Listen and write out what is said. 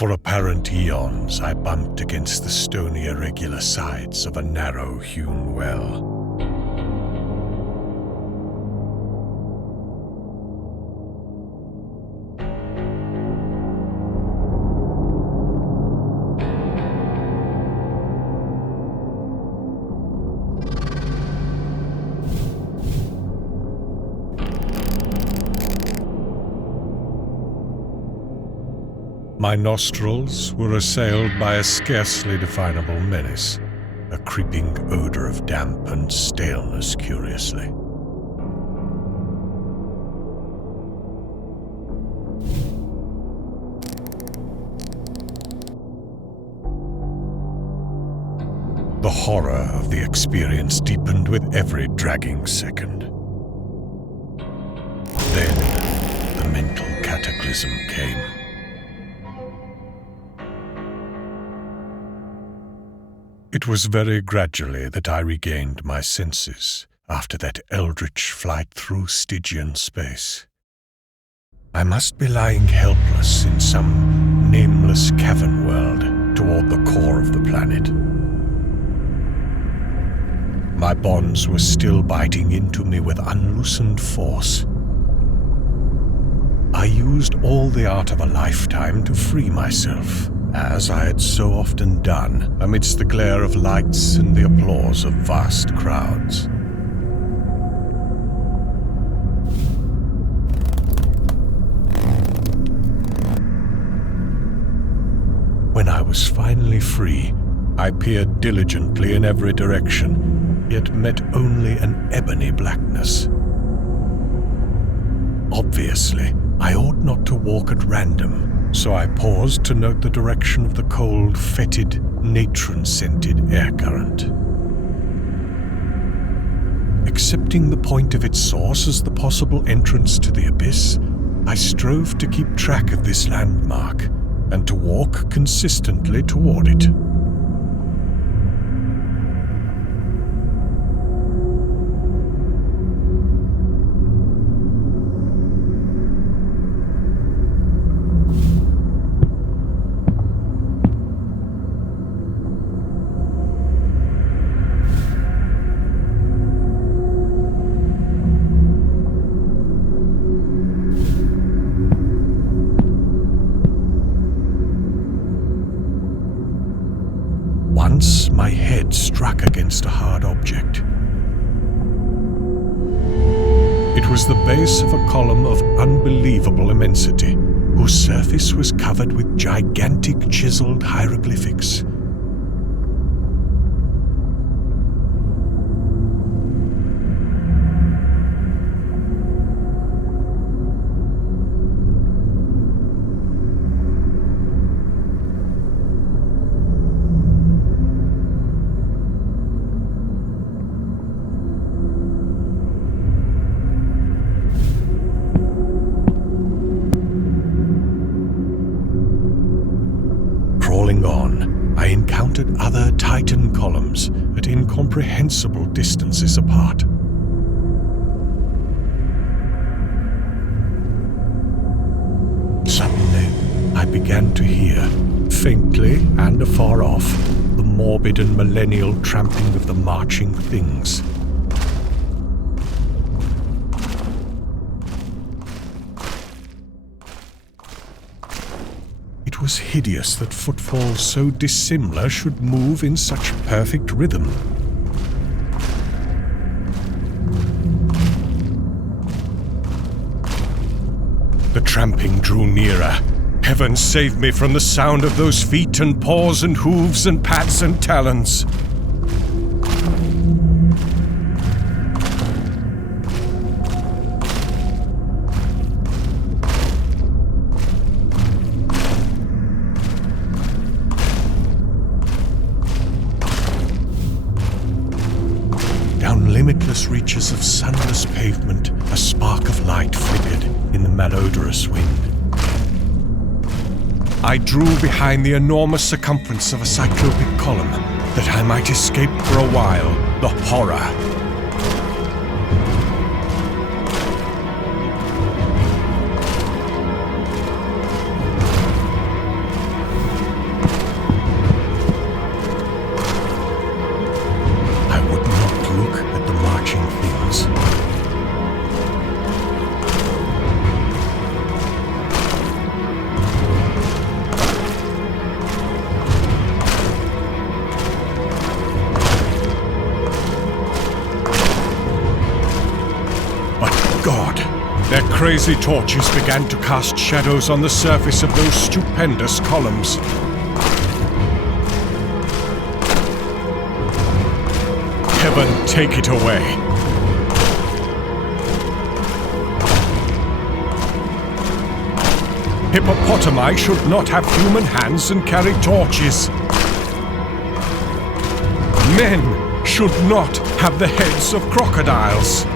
For apparent eons, I bumped against the stony irregular sides of a narrow-hewn well. My nostrils were assailed by a scarcely definable menace, a creeping odor of damp and staleness, curiously. The horror of the experience deepened with every dragging second. Then the mental cataclysm came. It was very gradually that I regained my senses after that eldritch flight through Stygian space. I must be lying helpless in some nameless cavern world toward the core of the planet. My bonds were still biting into me with unloosened force. I used all the art of a lifetime to free myself, as I had so often done amidst the glare of lights and the applause of vast crowds. When I was finally free, I peered diligently in every direction, yet met only an ebony blackness. Obviously, I ought not to walk at random, so I paused to note the direction of the cold, fetid, natron-scented air current. Accepting the point of its source as the possible entrance to the abyss, I strove to keep track of this landmark and to walk consistently toward it. Once my head struck against a hard object. It was the base of a column of unbelievable immensity, whose surface was covered with gigantic chiseled hieroglyphics. Crawling on, I encountered other Titan columns at incomprehensible distances apart. Suddenly, I began to hear, faintly and afar off, the morbid and millennial tramping of the marching things. It was hideous that footfalls so dissimilar should move in such perfect rhythm. The tramping drew nearer. Heaven save me from the sound of those feet and paws and hooves and pats and talons. Down limitless reaches of sunless pavement, a spark of light flickered in the malodorous wind. I drew behind the enormous circumference of a cyclopic column, that I might escape for a while the horror. crazy torches began to cast shadows on the surface of those stupendous columns. Heaven, take it away. Hippopotami should not have human hands and carry torches. Men should not have the heads of crocodiles.